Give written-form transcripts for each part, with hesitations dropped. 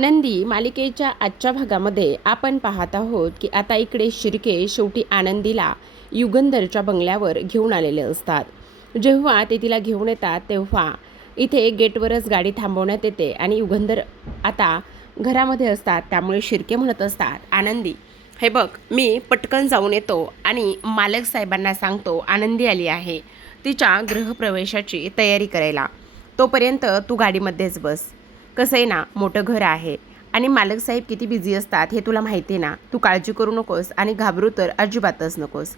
आनंदी मालिकेच्या आजच्या भागामध्ये आपण पाहत आहोत की आता इकडे शिर्के शेवटी आनंदीला युगंधरच्या बंगल्यावर घेऊन आलेले असतात. जेव्हा ते तिला घेऊन येतात तेव्हा इथे गेटवरच गाडी थांबवण्यात येते आणि युगंधर आता घरामध्ये असतात. त्यामुळे शिर्के म्हणत असतात, आनंदी हे बघ, मी पटकन जाऊन येतो आणि मालक साहेबांना सांगतो आनंदी आली आहे, तिच्या गृहप्रवेशाची तयारी करायला. तोपर्यंत तू गाडीमध्येच बस. कसं आहे ना, मोठं घर आहे आणि मालक साहेब किती बिझी असतात हे तुला माहिती आहे ना. तू काळजी करू नकोस आणि घाबरू तर अजिबातच नकोस.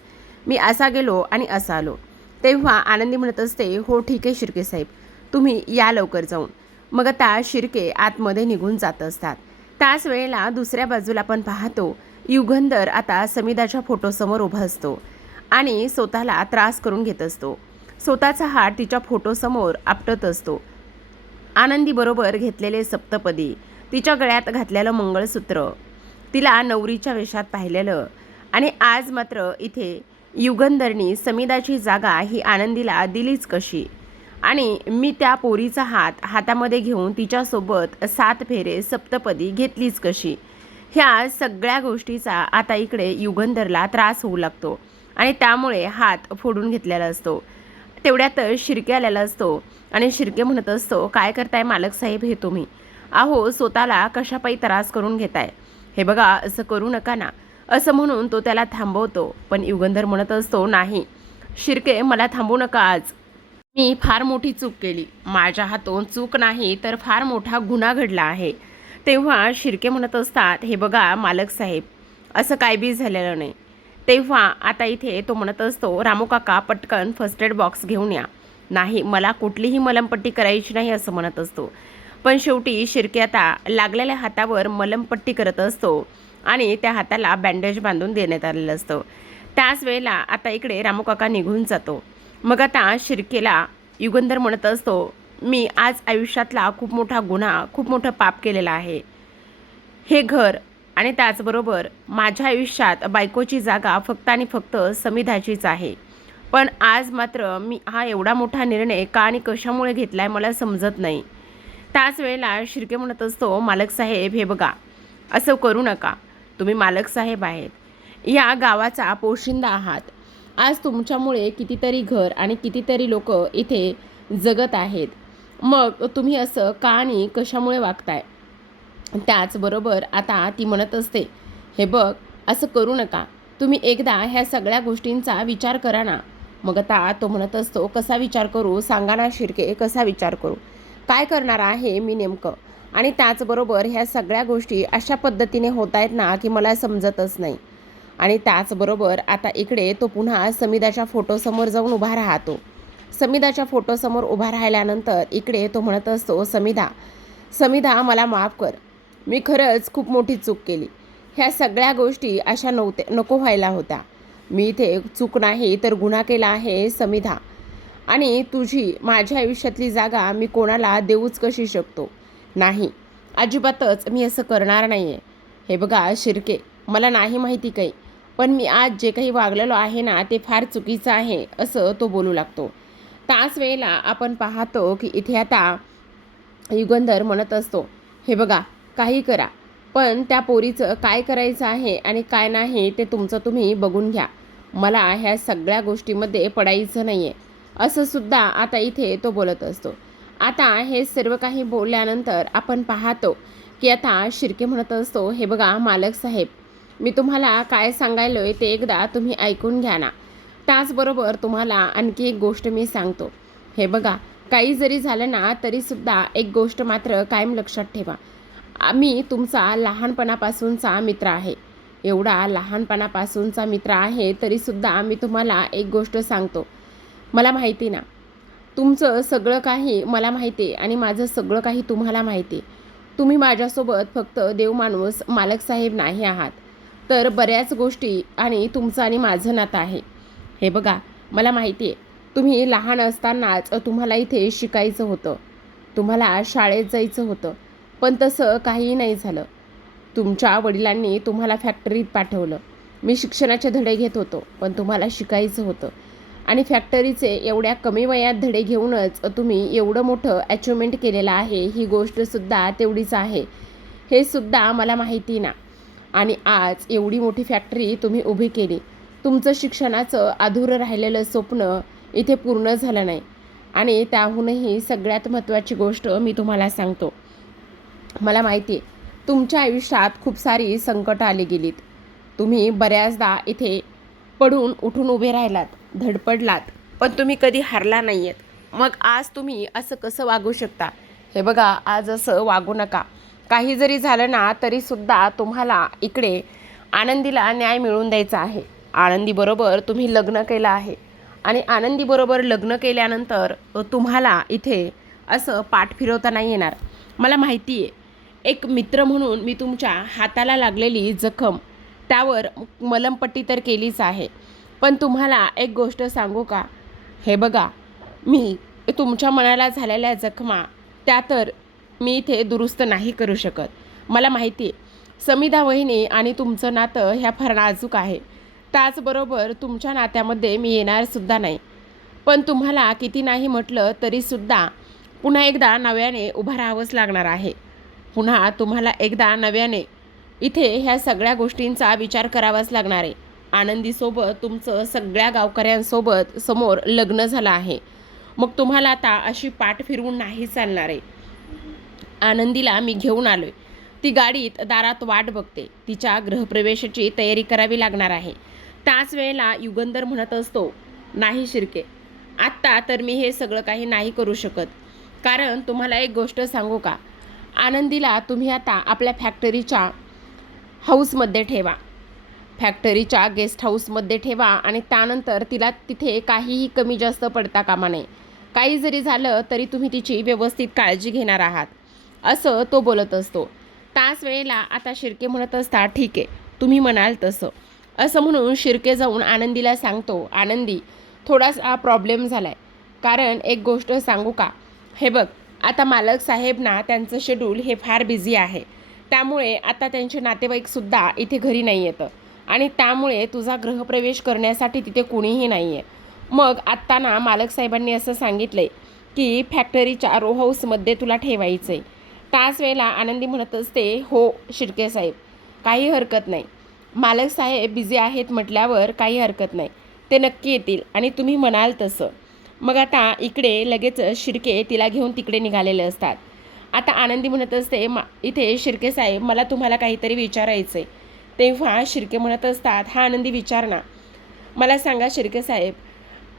मी असा गेलो आणि असा आलो. तेव्हा आनंदी म्हणत असते, हो ठीक आहे शिर्के साहेब, तुम्ही या लवकर जाऊन. मग आता शिर्के आतमध्ये निघून जात असतात. त्याच वेळेला दुसऱ्या बाजूला आपण पाहतो युगंधर आता समिधाच्या फोटोसमोर उभा असतो आणि स्वतःला त्रास करून घेत असतो. स्वतःचा हात तिच्या फोटोसमोर आपटत असतो. आनंदी बरोबर घेतलेले सप्तपदी, तिच्या गळ्यात घातलेलं मंगळसूत्र, तिला नवरीच्या वेशात पाहिलेलं आणि आज मात्र इथे युगंधरनी समिधाची जागा ही आनंदीला दिलीच कशी आणि मी त्या पोरीचा हातामध्ये घेऊन तिच्यासोबत 7 फेरे सप्तपदी घेतलीच कशी. ह्या सगळ्या गोष्टीचा आता इकडे युगंधरला त्रास होऊ लागतो आणि त्यामुळे हात फोडून घेतलेला असतो. तेवढ्यात शिर्के आलेला असतो आणि शिर्के म्हणत असतो, काय करताय मालक साहेब हे तुम्ही? अहो स्वतःला कशापायी त्रास करून घेताय? हे बघा, असं करू नका ना, असं म्हणून तो त्याला थांबवतो. पण युगंधर म्हणत असतो, नाही शिर्के, मला थांबवू नका. आज मी फार मोठी चूक केली. माझ्या हातून चूक नाही तर फार मोठा गुन्हा घडला आहे. तेव्हा शिर्के म्हणत असतात, हे बघा मालक साहेब, असं काय बी झालेलं नाही. तेव्हा आता इथे तो म्हणत असतो, रामू काका पटकन फर्स्ट एड बॉक्स घेऊन या. नाही, मला कुठलीही मलमपट्टी करायची नाही असं म्हणत असतो. पण शेवटी शिर्के आता लागलेल्या हातावर मलमपट्टी करत असतो आणि त्या हाताला बँडेज बांधून देण्यात आलेलं असतं. त्याच वेळेला आता इकडे रामू काका निघून जातो. मग आता शिर्केला युगंधर म्हणत असतो, मी आज आयुष्यातला खूप मोठा गुन्हा, खूप मोठं पाप केलेलं आहे. हे घर आणि त्याचबरोबर माझ्या आयुष्यात बायकोची जागा फक्त आणि फक्त समिधाचीच आहे. पण आज मात्र मी हा एवढा मोठा निर्णय का आणि कशामुळे घेतलाय मला समजत नाही. त्याच वेळेला शिर्के म्हणत असतो, मालक साहेब हे बघा, असं करू नका. तुम्ही मालक साहेब आहेत, या गावाचा पोशिंदा आहात. आज तुमच्यामुळे कितीतरी घर आणि कितीतरी लोक इथे जगत आहेत. मग तुम्ही असं का आणि कशामुळे वागताय? त्याचबरोबर आता ती म्हणत असते, हे बघ, असं करू नका. तुम्ही एकदा ह्या सगळ्या गोष्टींचा विचार करा ना. मग आता तो म्हणत असतो, कसा विचार करू सांगा ना शिर्के, कसा विचार करू? काय करणार आहे मी नेमकं? आणि त्याचबरोबर ह्या सगळ्या गोष्टी अशा पद्धतीने होत आहेत ना की मला समजतच नाही. आणि त्याचबरोबर आता इकडे तो पुन्हा समिधाच्या फोटोसमोर जाऊन उभा राहतो. समिधाच्या फोटोसमोर उभा राहिल्यानंतर इकडे तो म्हणत असतो, समिधा, समिधा मला माफ कर. मी खरंच खूप मोठी चूक केली. ह्या सगळ्या गोष्टी अशा नको व्हायला होत्या. मी इथे चूक नाही तर गुन्हा केला आहे समिधा. आणि तुझी माझ्या आयुष्यातली जागा मी कोणाला देऊच कशी शकतो? नाही, अजिबातच मी असं करणार नाही आहे. हे बघा शिर्के, मला नाही माहिती काही, पण मी आज जे काही वागलेलो आहे ना ते फार चुकीचं आहे असं तो बोलू लागतो. त्याच वेळेला आपण पाहतो की इथे आता युगंधर म्हणत असतो, हे बघा, काही करा, पण त्या पोरीचं काय करायचं आहे आणि काय नाही ते तुमचं तुम्ही बघून घ्या. मला ह्या सगळ्या गोष्टीमध्ये पडायचं नाही आहे असं सुद्धा आता इथे तो बोलत असतो. आता हे सर्व काही बोलल्यानंतर आपण पाहतो की आता शिर्के म्हणत असतो, हे बघा मालक साहेब, मी तुम्हाला काय सांगायलोय ते एकदा तुम्ही ऐकून घ्या ना. त्याचबरोबर तुम्हाला आणखी एक गोष्ट मी सांगतो. हे बघा, काही जरी झालं ना तरीसुद्धा एक गोष्ट मात्र कायम लक्षात ठेवा. मी तुमचा लहानपणापासूनचा मित्र आहे. एवढा लहानपणापासूनचा मित्र आहे तरीसुद्धा मी तुम्हाला एक गोष्ट सांगतो. मला माहिती ना, तुमचं सगळं काही मला माहिती आहे आणि माझं सगळं काही तुम्हाला माहिती आहे. तुम्ही माझ्यासोबत फक्त देवमाणूस मालकसाहेब नाही आहात, तर बऱ्याच गोष्टी आणि तुमचं आणि माझं नातं आहे. हे बघा, मला माहिती आहे, तुम्ही लहान असतानाच तुम्हाला इथे शिकायचं होतं, तुम्हाला शाळेत जायचं होतं, पण तसं काहीही नाही झालं. तुमच्या वडिलांनी तुम्हाला फॅक्टरीत पाठवलं. मी शिक्षणाचे धडे घेत होतो, पण तुम्हाला शिकायचं होतं आणि फॅक्टरीचे एवढ्या कमी वयात धडे घेऊनच तुम्ही एवढं मोठं अचिव्हमेंट केलेलं आहे. ही गोष्टसुद्धा तेवढीच आहे. हे सुद्धा मला माहिती ना. आणि आज एवढी मोठी फॅक्टरी तुम्ही उभी केली. तुमचं शिक्षणाचं अधुरं राहिलेलं स्वप्न इथे पूर्ण झालं नाही. आणि त्याहूनही सगळ्यात महत्त्वाची गोष्ट मी तुम्हाला सांगतो. मला माहिती आहे तुमच्या आयुष्यात खूप सारी संकटं आली गेलीत. तुम्ही बऱ्याचदा इथे पडून उठून उभे राहिलात, धडपडलात, पण तुम्ही कधी हारला नाही आहेत. मग आज तुम्ही असं कसं वागू शकता? हे बघा, आज असं वागू नका. काही जरी झालं ना तरीसुद्धा तुम्हाला इकडे आनंदीला न्याय मिळवून द्यायचा आहे. आनंदीबरोबर तुम्ही लग्न केलं आहे आणि आनंदीबरोबर लग्न केल्यानंतर तुम्हाला इथे असं पाठ फिरवता नाही येणार. मला माहिती आहे एक मित्र म्हणून मी तुमच्या हाताला लागलेली जखम त्यावर मलमपट्टी तर केलीच आहे. पण तुम्हाला एक गोष्ट सांगू का? हे बघा, मी तुमच्या मनाला झालेल्या जखमा त्या तर मी इथे दुरुस्त नाही करू शकत. मला माहिती आहे समिधा वहिनी आणि तुमचं नातं ह्या फार नाजूक आहे. त्याचबरोबर तुमच्या नात्यामध्ये मी येणारसुद्धा नाही. पण तुम्हाला किती नाही म्हटलं तरीसुद्धा पुन्हा एकदा नव्याने उभं राहावंच लागणार आहे. पुन्हा तुम्हाला एकदा नव्याने इथे ह्या सगळ्या गोष्टींचा विचार करावाच लागणार आहे. आनंदीसोबत तुमचं सगळ्या गावकऱ्यांसोबत समोर लग्न झालं आहे. मग तुम्हाला आता अशी पाठ फिरवून नाही चालणार आहे. आनंदीला मी घेऊन आलोय. ती गाडीत दारात वाट बघते. तिच्या गृहप्रवेशाची तयारी करावी लागणार आहे. त्याच वेळेला युगंधर म्हणत असतो, नाही शिर्के, आत्ता तर मी हे सगळं काही नाही करू शकत. कारण तुम्हाला एक गोष्ट सांगू का? आनंदीला तुम्ही आता आपल्या फॅक्टरीच्या हाऊसमध्ये ठेवा. फॅक्टरीच्या गेस्ट हाऊसमध्ये ठेवा आणि त्यानंतर तिला तिथे काहीही कमी जास्त पडता कामा नये. काही जरी झालं तरी तुम्ही तिची व्यवस्थित काळजी घेणार आहात, असं तो बोलत असतो. त्याच वेळेला आता शिर्के म्हणत असतात, ठीक आहे, तुम्ही म्हणाल तसं. असं म्हणून शिर्के जाऊन आनंदीला सांगतो, आनंदी, थोडासा प्रॉब्लेम झाला आहे. कारण एक गोष्ट सांगू का? हे बघ, आता मालक साहेब ना त्यांचं शेड्यूल हे फार बिझी आहे. त्यामुळे आता त्यांचे नातेवाईकसुद्धा इथे घरी नाही येतं आणि त्यामुळे तुझा गृहप्रवेश करण्यासाठी तिथे कुणीही नाही आहे. मग आत्ता ना मालक साहेबांनी असं सांगितलं आहे की फॅक्टरीच्या रो हाऊसमध्ये तुला ठेवायचं आहे. त्याच वेळेला आनंदी म्हणत असते, हो शिर्के साहेब, काही हरकत नाही. मालक साहेब बिझी आहेत म्हटल्यावर काही हरकत नाही. ते नक्की येतील आणि तुम्ही म्हणाल तसं. मग आता इकडे लगेच शिर्के तिला घेऊन तिकडे निघालेले असतात. आता आनंदी म्हणत असते, इथे शिर्के साहेब, मला तुम्हाला काहीतरी विचारायचं आहे. तेव्हा शिर्के म्हणत असतात, हा आनंदी, विचार ना. मला सांगा शिर्के साहेब,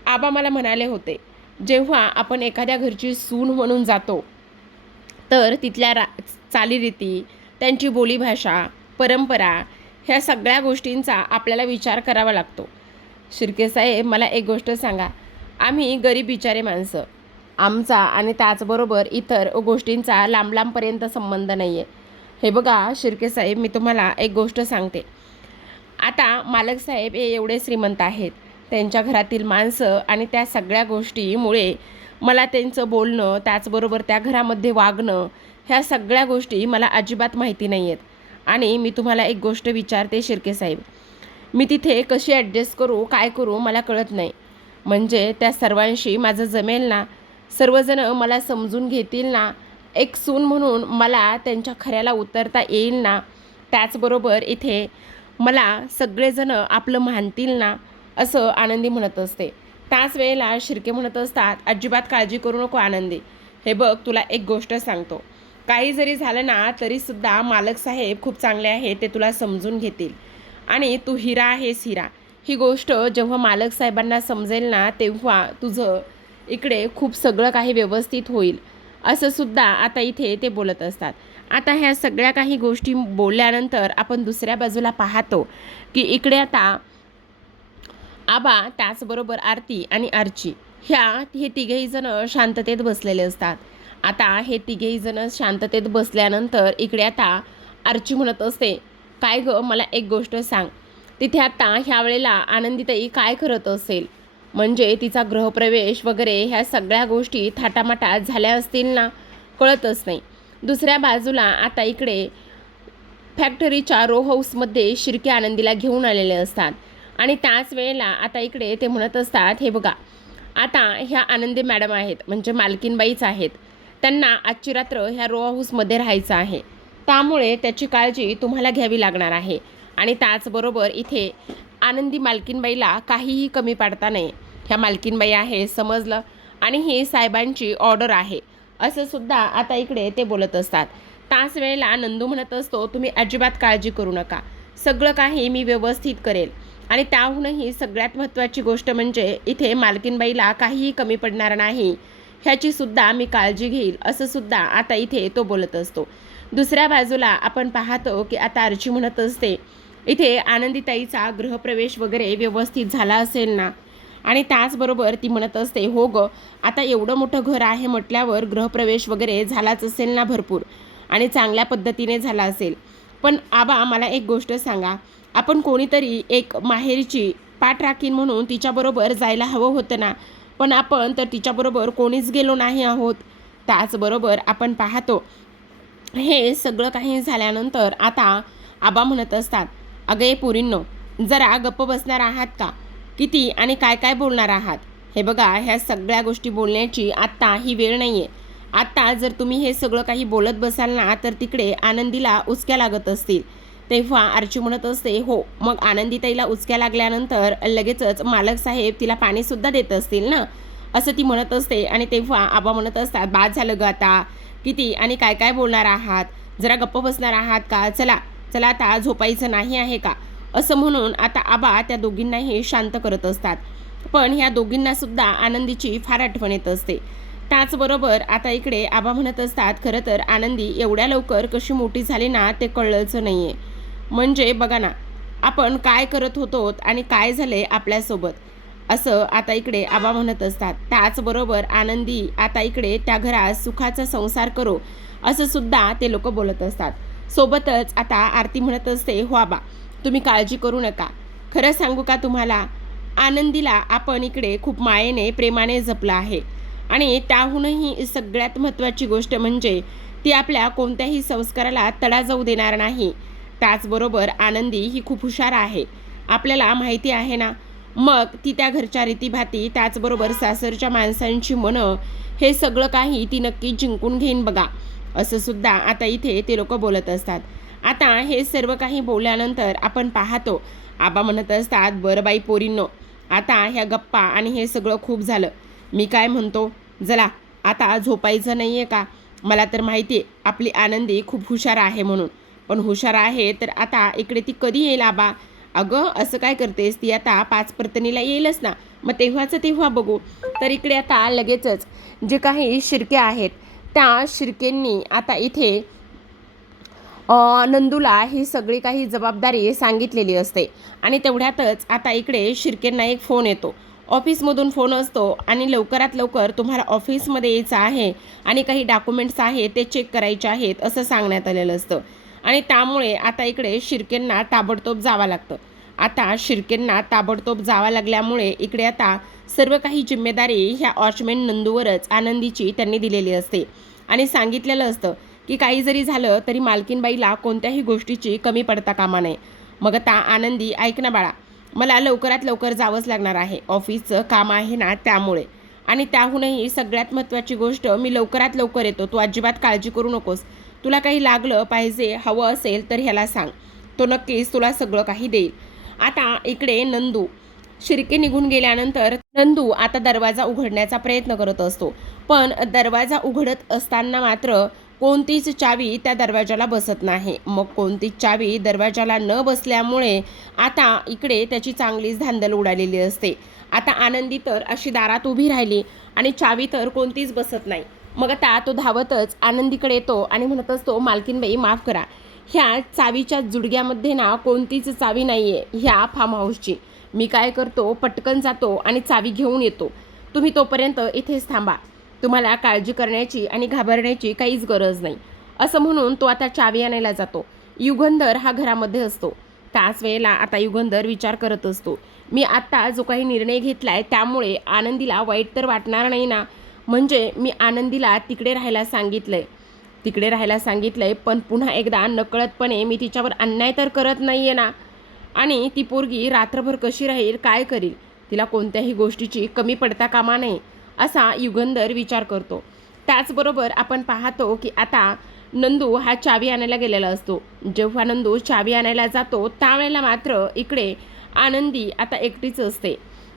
आबा मला म्हणाले होते, जेव्हा आपण एखाद्या घरची सून म्हणून जातो तर तिथल्या चालीरीती, त्यांची बोलीभाषा, परंपरा, ह्या सगळ्या गोष्टींचा आपल्याला विचार करावा लागतो. शिर्के साहेब, मला एक गोष्ट सांगा, आम्ही गरीब बिचारे माणसं, आमचा आणि त्याचबरोबर इतर गोष्टींचा लांबपर्यंत संबंध नाही आहे. हे बघा शिर्के साहेब, मी तुम्हाला एक गोष्ट सांगते. आता मालक साहेब हे एवढे श्रीमंत आहेत, त्यांच्या घरातील माणसं आणि त्या सगळ्या गोष्टीमुळे मला त्यांचं बोलणं, त्याचबरोबर त्या घरामध्ये वागणं, ह्या सगळ्या गोष्टी मला अजिबात माहिती नाही आहेत. आणि मी तुम्हाला एक गोष्ट विचारते शिर्के साहेब, मी तिथे कशी ॲडजस्ट करू, काय करू, मला कळत नाही. म्हणजे त्या सर्वांशी माझं जमेल ना? सर्वजण मला समजून घेतील ना? एक सून म्हणून मला त्यांच्या खऱ्याला उतरता येईल ना? त्याचबरोबर इथे मला सगळेजण आपलं मानतील ना? असं आनंदी म्हणत असते. त्याच वेळेला शिर्के म्हणत असतात, अजिबात काळजी करू नको आनंदी. हे बघ, तुला एक गोष्ट सांगतो, काही जरी झालं ना तरीसुद्धा मालक साहेब खूप चांगले आहेत, ते तुला समजून घेतील. आणि तू हिरा आहेस, हिरा. ही गोष्ट जेव्हा मालक साहेबांना समजेल ना तेव्हा तुझं इकडे खूप सगळं काही व्यवस्थित होईल, असं सुद्धा आता इथे ते बोलत असतात. आता ह्या सगळ्या काही गोष्टी बोलल्यानंतर आपण दुसऱ्या बाजूला पाहतो की इकडे आता आबा, त्याचबरोबर आरती आणि आर्ची हे तिघेही जण शांततेत बसलेले असतात. आता हे तिघेही जण शांततेत बसल्यानंतर इकडे आता आर्ची म्हणत असते, काय गं, मला एक गोष्ट सांग, तिथे आता ह्या वेळेला आनंदीताई काय करत असेल? म्हणजे तिचा गृहप्रवेश वगैरे ह्या सगळ्या गोष्टी थाटामाटात झाल्या असतील ना? कळतच नाही. दुसऱ्या बाजूला आता इकडे फॅक्टरीच्या रो हाऊसमध्ये शिर्के आनंदीला घेऊन आलेले असतात आणि त्याच वेळेला आता इकडे ते म्हणत असतात, हे बघा, आता ह्या आनंदी मॅडम आहेत, म्हणजे मालकीनबाईच आहेत, त्यांना आजची रात्र ह्या रो हाऊसमध्ये राहायचं आहे. त्यामुळे त्याची काळजी तुम्हाला घ्यावी लागणार आहे. आणि त्याचबरोबर इथे आनंदी मालकीनबाईला काहीही कमी पाडता नये. ह्या मालकीनबाई आहे समजलं, आणि ही साहेबांची ऑर्डर आहे असं सुद्धा आता इकडे ते बोलत असतात. त्याच वेळेला नंदू म्हणत असतो, तुम्ही अजिबात काळजी करू नका, सगळं काही मी व्यवस्थित करेल. आणि त्याहूनही सगळ्यात महत्त्वाची गोष्ट म्हणजे इथे मालकीनबाईला काहीही कमी पडणार नाही ह्याची सुद्धा मी काळजी घेईल असं सुद्धा आता इथे तो बोलत असतो. दुसऱ्या बाजूला आपण पाहतो की आता अर्ची म्हणत असते, इथे आनंदीताईचा गृहप्रवेश वगैरे व्यवस्थित झाला असेल ना. आणि त्याचबरोबर ती म्हणत असते, हो गं, आता एवढं मोठं घर आहे म्हटल्यावर गृहप्रवेश वगैरे झालाच असेल ना भरपूर, आणि चांगल्या पद्धतीने झाला असेल. पण आबा मला एक गोष्ट सांगा, आपण कोणीतरी एक माहेरची पाठ राखीन म्हणून तिच्याबरोबर जायला हवं होतं ना, पण आपण तर तिच्याबरोबर कोणीच गेलो नाही आहोत. त्याचबरोबर आपण पाहतो हे सगळं काही झाल्यानंतर आता आबा म्हणत असतात, अगं ये पोरींनो, जरा गप्प बसणार आहात का? किती आणि काय काय बोलणार आहात? हे बघा, ह्या सगळ्या गोष्टी बोलण्याची आत्ता ही वेळ नाही आहे. आत्ता जर तुम्ही हे सगळं काही बोलत बसाल ना, तर तिकडे आनंदीला उचक्या लागत असतील. तेव्हा आर्ची म्हणत असते, हो मग आनंदीताईला उचक्या लागल्यानंतर लगेचच मालक साहेब तिला पाणीसुद्धा देत असतील ना, असं ती म्हणत असते. आणि तेव्हा आबा म्हणत असतात, बाद झालं ग आता, किती आणि काय काय बोलणार आहात, जरा गप्प बसणार आहात का? चला चला आता झोपायचं नाही आहे का? असं म्हणून आता आबा त्या दोघींनाही शांत करत असतात. पण ह्या दोघींनासुद्धा आनंदीची फार आठवण येत असते. त्याचबरोबर आता इकडे आबा म्हणत असतात, खरं तर आनंदी एवढ्या लवकर कशी मोठी झाली ना ते कळलंच नाही आहे. म्हणजे बघा ना, आपण काय करत होतो आणि काय झाले आपल्यासोबत, असं आता इकडे आबा म्हणत असतात. त्याचबरोबर आनंदी आता इकडे त्या घरात सुखाचा संसार करो असं सुद्धा ते लोक बोलत असतात. सोबतच आता आरती म्हणत असते, हो आबा तुम्ही काळजी करू नका. खरं सांगू का तुम्हाला, आनंदीला आपण इकडे खूप मायेने प्रेमाने जपलं आहे. आणि त्याहूनही सगळ्यात महत्त्वाची गोष्ट म्हणजे ती आपल्या कोणत्याही संस्काराला तडा जाऊ देणार नाही. त्याचबरोबर आनंदी ही खूप हुशार आहे, आपल्याला माहिती आहे ना. मग ती त्या घरच्या रीतीभाती, त्याचबरोबर सासरच्या माणसांची मनं, हे सगळं काही ती नक्की जिंकून घेईन बघा, असं सुद्धा आता इथे ते लोक बोलत असतात. आता हे सर्व काही बोलल्यानंतर आपण पाहतो आबा म्हणत असतात, बरं बाई पोरींनो, आता ह्या गप्पा आणि हे सगळं खूप झालं. मी काय म्हणतो, चला आता झोपायचं नाही आहे का? मला तर माहिती आहे आपली आनंदी खूप हुशार आहे म्हणून, पण हुशार आहे तर आता इकडे ती कधी येईल आबा? अगं असं काय करतेस, ती आता 5 परतणीला येईलच ना, मग तेव्हाचं तेव्हा बघू. तर इकडे आता लगेचच जे काही शिर्के आहेत त्या शिर्केंनी आता इथे नंदूला ही सगळी काही जबाबदारी सांगितलेली असते. आणि तेवढ्यातच आता इकडे शिर्केंना एक फोन येतो, ऑफिसमधून फोन असतो, आणि लवकरात लवकर तुम्हाला ऑफिसमध्ये यायचं आहे आणि काही डॉक्युमेंट्स आहेत ते चेक करायचे आहेत असं सांगण्यात आलेलं असतं. आणि त्यामुळे आता इकडे शिर्केंना ताबडतोब जावं लागतं. आता शिर्केंना ताबडतोब जावं लागल्यामुळे इकडे आता सर्व काही जिम्मेदारी ह्या वॉचमॅन नंदूवरच आनंदीची त्यांनी दिलेली असते. आणि सांगितलेलं असतं की काही जरी झालं तरी मालकीनबाईला कोणत्याही गोष्टीची कमी पडता कामा नये. मग आता आनंदी, ऐक ना बाळा, मला लवकरात लवकर जावंच लागणार आहे, ऑफिसचं काम आहे ना त्यामुळे. आणि त्याहूनही सगळ्यात महत्त्वाची गोष्ट, मी लवकरात लवकर येतो, तू अजिबात काळजी करू नकोस. तुला काही लागलं पाहिजे, हवं असेल तर ह्याला सांग, तो नक्कीच तुला सगळं काही देईल. आता इकडे नंदू, शिर्के निघून गेल्यानंतर नंदू आता दरवाजा उघडण्याचा प्रयत्न करत असतो. पण दरवाजा उघडत असताना मात्र कोणतीच चावी त्या दरवाजाला बसत नाही. मग कोणतीच चावी दरवाजाला न बसल्यामुळे आता इकडे त्याची चांगलीच धांदल उडालेली असते. आता आनंदी तर अशी दारात उभी राहिली आणि चावी तर कोणतीच बसत नाही. मग आता तो धावतच आनंदीकडे येतो आणि म्हणत असतो, मालकीनबाई माफ करा, ह्या चावीच्या जुडग्यामध्ये ना कोणतीच चावी नाही आहे ह्या फार्म हाऊसची. मी काय करतो, पटकन जातो आणि चावी घेऊन येतो, तुम्ही तोपर्यंत इथेच थांबा, तुम्हाला काळजी करण्याची आणि घाबरण्याची काहीच गरज नाही. असं म्हणून तो आता चावी आणायला जातो. युगंधर हा घरामध्ये असतो. त्याच वेळेला आता युगंधर विचार करत असतो, मी आत्ता जो काही निर्णय घेतला आहे त्यामुळे आनंदीला वाईट तर वाटणार नाही ना. म्हणजे मी आनंदीला तिकडे राहायला सांगितलं आहे, पण पुन्हा एकदा नकळतपणे मी तिच्यावर अन्याय तर करत नाही आहे ना. आणि ती पोरगी रात्रभर कशी राहील, काय करील, तिला कोणत्याही गोष्टीची कमी पडता कामा नये, असा युगंधर विचार करतो. त्याचबरोबर आपण पाहतो की आता नंदू हा चावी आणायला गेलेला असतो. जेव्हा नंदू चावी आणायला जातो त्यावेळेला मात्र इकडे आनंदी आता एकटीच असते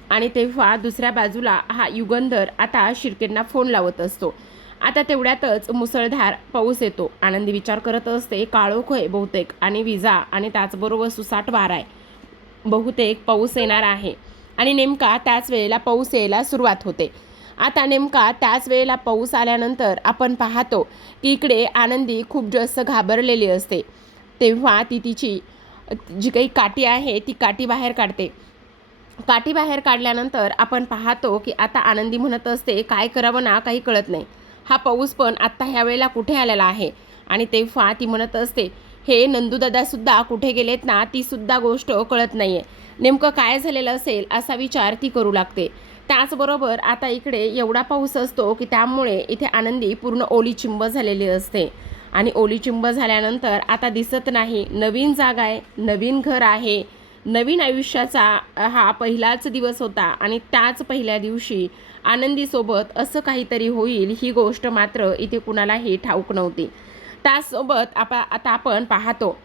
आणि तेव्हा दुसऱ्या बाजूला हा युगंधर आता शिर्केंना फोन लावत असतो. आता तेवढ्यातच मुसळधार पाऊस येतो. आनंदी विचार करत असते, काळोख आहे बहुतेक आणि विजा आणि त्याचबरोबर सुसाट वारा आहे, बहुतेक पाऊस येणार आहे. आणि नेमका त्याच वेळेला पाऊस यायला सुरुवात होते. आता नेमका त्याच वेळेला पाऊस आल्यानंतर आपण पाहतो की इकडे आनंदी खूप जास्त घाबरलेली असते. तेव्हा ती तिची जी काही काठी आहे ती काठी बाहेर काढते. काठी बाहेर काढल्यानंतर आपण पाहतो की आता आनंदी म्हणत असते, काय करावं ना काही कळत नाही. हा पाऊस पण आत्ता ह्या वेळेला कुठे आलेला आहे. आणि तेव्हा ती म्हणत असते, हे नंदूदादासुद्धा कुठे गेलेत ना, ती सुद्धा गोष्ट कळत नाही आहे. नेमकं काय झालेलं असेल असा विचार ती करू लागते. त्याचबरोबर आता इकडे एवढा पाऊस असतो की त्यामुळे इथे आनंदी पूर्ण ओलीचिंब झालेली असते. आणि ओलीचिंब झाल्यानंतर आता दिसत नाही, नवीन जागा आहे, नवीन घर आहे, नवीन आयुष्याचा हा पहिलाच दिवस होता आणि त्याच पहिल्या दिवशी आनंदीसोबत असं काहीतरी होईल ही गोष्ट मात्र इथे कुणालाही ठाऊक नव्हती. त्यासोबत आता आपण पाहतो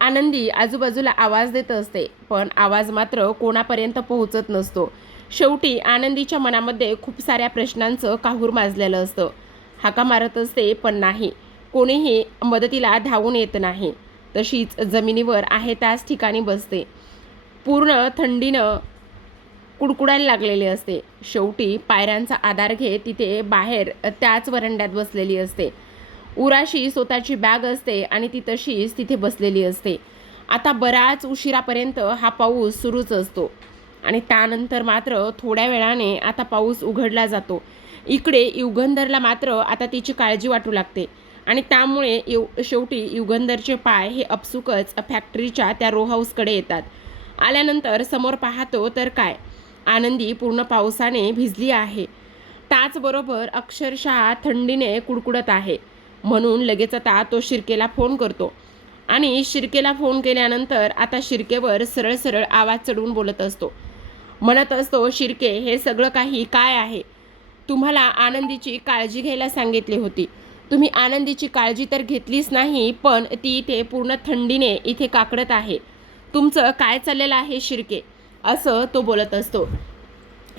आनंदी आजूबाजूला आवाज देत असते, पण आवाज मात्र कोणापर्यंत पोहोचत नसतो. शेवटी आनंदीच्या मनामध्ये खूप साऱ्या प्रश्नांचं काहूर माजलेलं असतं. हाका मारत असते पण नाही, कोणीही मदतीला धावून येत नाही. तशीच जमिनीवर आहे त्याच ठिकाणी बसते. पूर्ण थंडीनं कुडकुडायला लागलेली असते. शेवटी पायऱ्यांचा आधार घेत तिथे बाहेर त्याच वरंड्यात बसलेली असते. उराशी स्वतःची बॅग असते आणि ती तशीच तिथे बसलेली असते. आता बराच उशिरापर्यंत हा पाऊस सुरूच असतो आणि त्यानंतर मात्र थोड्या वेळाने आता पाऊस उघडला जातो. इकडे युगंधरला मात्र आता तिची काळजी वाटू लागते आणि त्यामुळे शेवटी युगंधरचे पाय हे अपसुकच फॅक्टरीच्या त्या रो हाऊसकडे येतात. आल्यानंतर समोर पाहतो तर काय, आनंदी पूर्ण पावसाने भिजली आहे. त्याचबरोबर अक्षरशः थंडीने कुडकुडत आहे. म्हणून लगेच आता तो शिर्केला फोन करतो आणि शिर्केला फोन केल्यानंतर आता शिर्केवर सरळ सरळ आवाज चढवून बोलत असतो. म्हणत असतो, शिर्के हे सगळं काही काय आहे? तुम्हाला आनंदीची काळजी घ्यायला सांगितली होती. तुम्ही आनंदीची काळजी तर घेतलीच नाही, पण ती इथे पूर्ण थंडीने इथे काकडत आहे. तुमचं काय चाललेलं आहे शिर्के? असं तो बोलत असतो.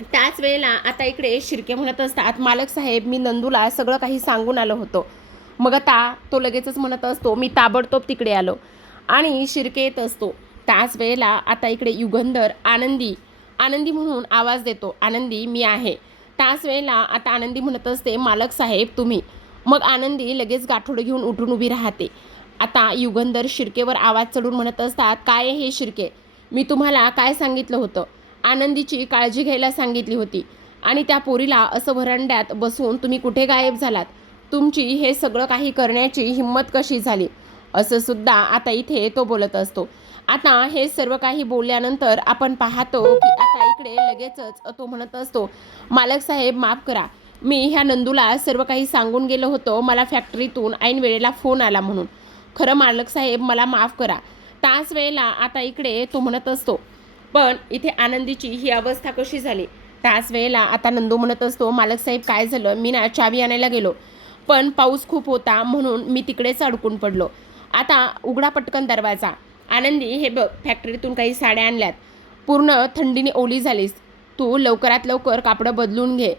त्याच वेळेला आता इकडे शिर्के म्हणत असतात, मालक साहेब मी नंदूला सगळं काही सांगून आलो होतो. मग आता तो लगेचच म्हणत असतो, मी ताबडतोब तिकडे आलो. आणि शिर्के येत असतो. त्याच वेळेला आता इकडे युगंधर आनंदी आनंदी म्हणून आवाज देतो, आनंदी मी आहे. त्याच वेळेला आता आनंदी म्हणत असते, मालक साहेब तुम्ही. मग आनंदी लगेच गाठोडं घेऊन उठून उभी राहते. आता युगंधर शिर्केवर आवाज चढून म्हणत असतात, काय हे शिर्के, मी तुम्हाला काय सांगितलं होतं? आनंदीची काळजी घ्यायला सांगितली होती आणि त्या पोरीला असं व्हरांड्यात बसून तुम्ही कुठे गायब झालात? तुमची हे सगळं काही करण्याची हिंमत कशी झाली? असं सुद्धा आता इथे तो बोलत असतो. आता हे सर्व काही बोलल्यानंतर आपण पाहतो की आता इकडे लगेचच तो म्हणत असतो, मालक साहेब माफ करा, मी ह्या नंदूला सर्व काही सांगून गेलो होतो. मला फॅक्टरीतून ऐन वेळेला फोन आला म्हणून. खरं मालक साहेब मला माफ करा. त्याच वेळेला आता इकडे तो म्हणत असतो, पण इथे आनंदीची ही अवस्था कशी झाली? त्याच वेळेला आता नंदू म्हणत असतो, मालक साहेब काय झालं, मी ना चावी आणायला गेलो, पण पाऊस खूप होता म्हणून मी तिकडेच अडकून पडलो. आता उघडा पटकन दरवाजा. आनंदी हे बघ, फॅक्टरीतून काही साड्या आणल्यात, पूर्ण थंडीने ओली झालीस, तू लवकरात लवकर कापडं बदलून घे.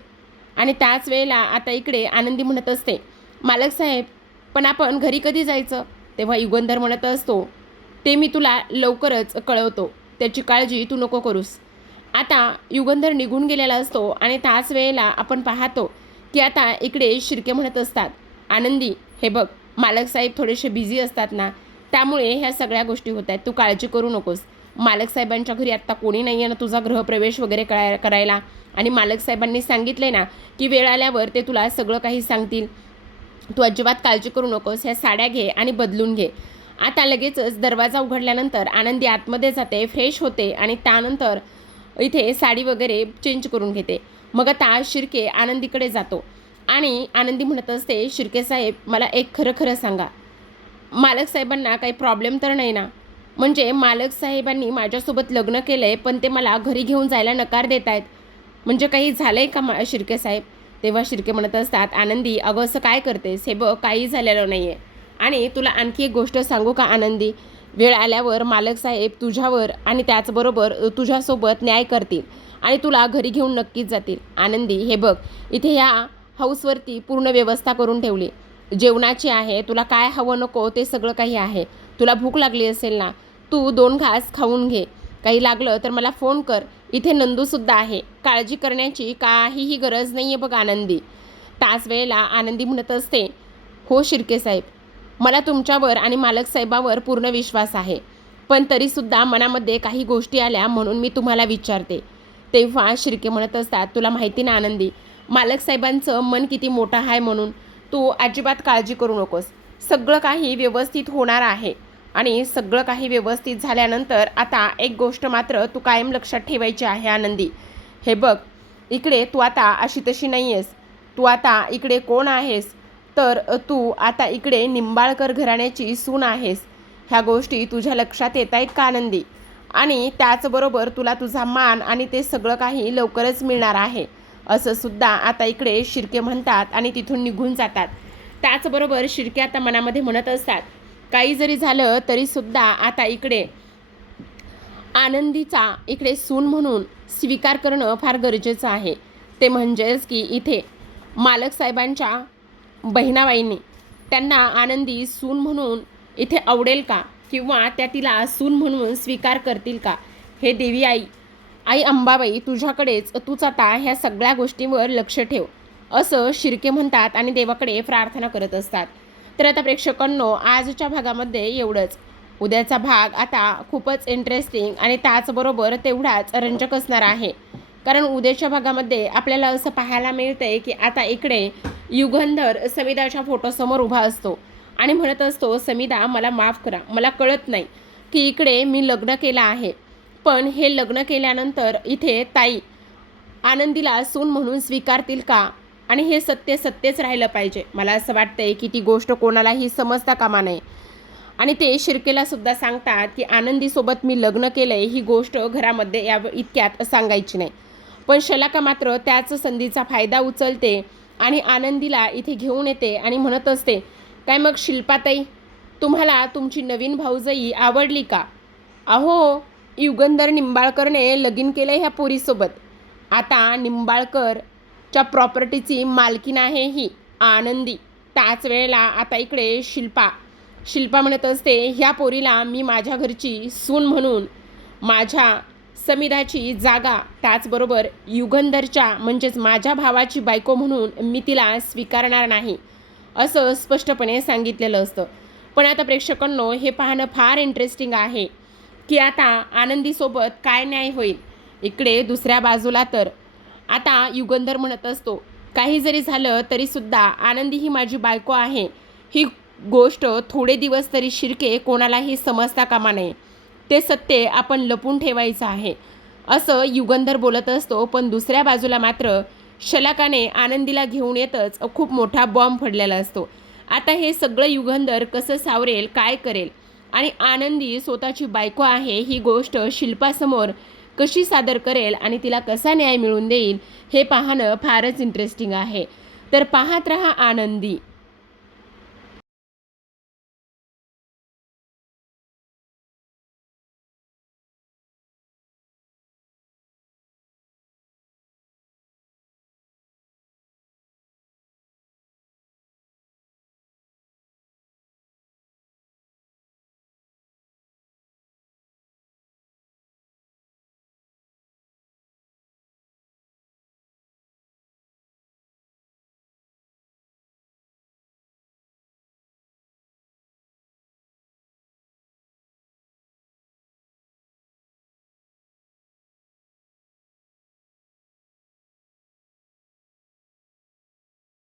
आणि त्याच वेळेला आता इकडे आनंदी म्हणत असते, मालक साहेब पण आपण घरी कधी जायचं? तेव्हा युगंधर म्हणत असतो, ते मी तुला लवकरच कळवतो, त्याची काळजी तू नको करूस. आता युगंधर निघून गेलेला असतो आणि त्याच वेळेला आपण पाहतो की आता इकडे शिर्के म्हणत असतात, आनंदी हे बघ, मालक साहेब थोडेसे बिझी असतात ना, त्यामुळे ह्या सगळ्या गोष्टी होत आहेत, तू काळजी करू नकोस. मालक साहेबांच्या घरी आत्ता कोणी नाही आहे ना तुझा गृहप्रवेश वगैरे करायला, आणि मालक साहेबांनी सांगितले ना की वेळ आल्यावर ते तुला सगळं काही सांगतील. तू अजिबात काळजी करू नकोस, ह्या साड्या घे आणि बदलून घे. आता लगेचच दरवाजा उघडल्यानंतर आनंदी आतमध्ये जाते, फ्रेश होते आणि त्यानंतर इथे साडी वगैरे चेंज करून घेते. मग आता शिर्के आनंदीकडे जातो आणि आनंदी म्हणत असते, शिर्के साहेब मला एक खरं खरं सांगा, मालक साहेबांना काही प्रॉब्लेम तर नाही ना? म्हणजे मालक साहेबांनी माझ्यासोबत लग्न केलं आहे पण ते मला घरी घेऊन जायला नकार देत आहेत, म्हणजे काही झालं आहे का शिर्के साहेब? तेव्हा शिर्के म्हणत असतात, आनंदी अगं असं काय करतेस? हे बघ काही झालेलं नाही आहे. आणि तुला आणखी एक गोष्ट सांगू का आनंदी, वेळ आल्यावर मालक साहेब तुझ्यावर आणि त्याचबरोबर तुझ्यासोबत न्याय करतील आणि तुला घरी घेऊन नक्कीच जातील. आनंदी, हे बघ, इथे ह्या हाऊसवरती पूर्ण व्यवस्था करून ठेवली, जेवणाची आहे, तुला काय हवं नको ते सगळं काही आहे. तुला भूक लागली असेल ना, तू 2 घास खाऊन घे. काही लागलं तर मला फोन कर, इथे नंदूसुद्धा आहे. काळजी करण्याची काहीही गरज नाही आहे बघ आनंदी. त्याच वेळेला आनंदी म्हणत असते, हो शिर्के साहेब, मला तुमच्यावर आणि मालक साहेबावर पूर्ण विश्वास आहे, पण तरीसुद्धा मनामध्ये काही गोष्टी आल्या म्हणून मी तुम्हाला विचारते. तेव्हा शिर्के म्हणत असतात, तुला माहिती ना आनंदी, मालक साहेबांचं मन किती मोठं आहे म्हणून तू अजिबात काळजी करू नकोस. सगळं काही व्यवस्थित होणार आहे आणि सगळं काही व्यवस्थित झाल्यानंतर आता एक गोष्ट मात्र तू कायम लक्षात ठेवायची आहे आनंदी. हे बघ, इकडे तू आता अशी तशी नाही आहेस. तू आता इकडे कोण आहेस, तर तू आता इकडे निंबाळकर घराण्याची सून आहेस. ह्या गोष्टी तुझ्या लक्षात येत आहेत का आनंदी? आणि त्याचबरोबर तुला तुझा मान आणि ते सगळं काही लवकरच मिळणार आहे, असं सुद्धा आता इकडे शिर्के म्हणतात आणि तिथून निघून जातात. त्याचबरोबर शिर्के आता मनामध्ये म्हणत असतात, काही जरी झालं तरीसुद्धा आता इकडे आनंदीचा इकडे सून म्हणून स्वीकार करणं फार गरजेचं आहे. ते म्हणजेच की इथे मालक साहेबांच्या बहिणाबाईंनी त्यांना आनंदी सून म्हणून इथे आवडेल का, किंवा त्या तिला सून म्हणून स्वीकार करतील का, हे देवी आई अंबाबाई तुझ्याकडेच, तूच आता ह्या सगळ्या गोष्टींवर लक्ष ठेव, असं शिर्के म्हणतात आणि देवाकडे प्रार्थना करत असतात. तर आता प्रेक्षकांनो, आजच्या भागामध्ये एवढंच. उद्याचा भाग आता खूपच इंटरेस्टिंग आणि त्याचबरोबर तेवढाच रंजक असणार आहे, कारण उद्याच्या भागामध्ये आपल्याला असं पाहायला मिळतंय की आता इकडे युगंधर समिधाच्या फोटोसमोर उभा असतो आणि म्हणत असतो, समिधा मला माफ करा, मला कळत नाही की इकडे मी लग्न केलं आहे, पण हे लग्न केल्यानंतर इथे ताई आनंदीला सून म्हणून स्वीकारतील का, आणि हे सत्य सत्यच राहिलं पाहिजे. मला असं वाटतंय की ती गोष्ट कोणालाही समजता कामा नये. आणि ते शिर्केला सुद्धा सांगतात की आनंदीसोबत मी लग्न केलंय ही गोष्ट घरामध्ये या इतक्यात सांगायची नाही. पण शलाका मात्र त्याच संधीचा फायदा उचलते आणि आनंदीला इथे घेऊन येते आणि म्हणत असते, काय मग शिल्पाताई, तुम्हाला तुमची नवीन भाऊजाई आवडली का? अहो, युगंधर निंबाळकरने लगीन केलं ह्या पोरीसोबत. आता निंबाळकरच्या प्रॉपर्टीची मालकीण आहे ही आनंदी. त्याच वेळेला आता इकडे शिल्पा म्हणत असते, ह्या पोरीला मी माझ्या घरची सून म्हणून, माझ्या समिधाची जागा, त्याचबरोबर युगंधरच्या म्हणजेच माझ्या भावाची बायको म्हणून मी तिला स्वीकारणार नाही, असं स्पष्टपणे सांगितलेलं असतं. पण आता प्रेक्षकांनो, हे पाहणं फार इंटरेस्टिंग आहे की आता आनंदीसोबत काय न्याय होईल. इकडे दुसऱ्या बाजूला तर आता युगंधर म्हणत असतो, काही जरी झालं तरीसुद्धा आनंदी ही माझी बायको आहे, ही गोष्ट थोडे दिवस तरी शिर्के कोणालाही समजता कामा नये, ते सत्य आपण लपून ठेवायचं आहे, असं युगंधर बोलत असतो. पण दुसऱ्या बाजूला मात्र शलाकाने आनंदीला घेऊन येतच खूप मोठा बॉम्ब पडलेला असतो. आता हे सगळं युगंधर कसं सावरेल, काय करेल, आणि आनंदी स्वतःची बायको आहे ही गोष्ट शिल्पासमोर कशी सादर करेल आणि तिला कसा न्याय मिळवून देईल, हे पाहणं फारच इंटरेस्टिंग आहे. तर पाहत रहा आनंदी.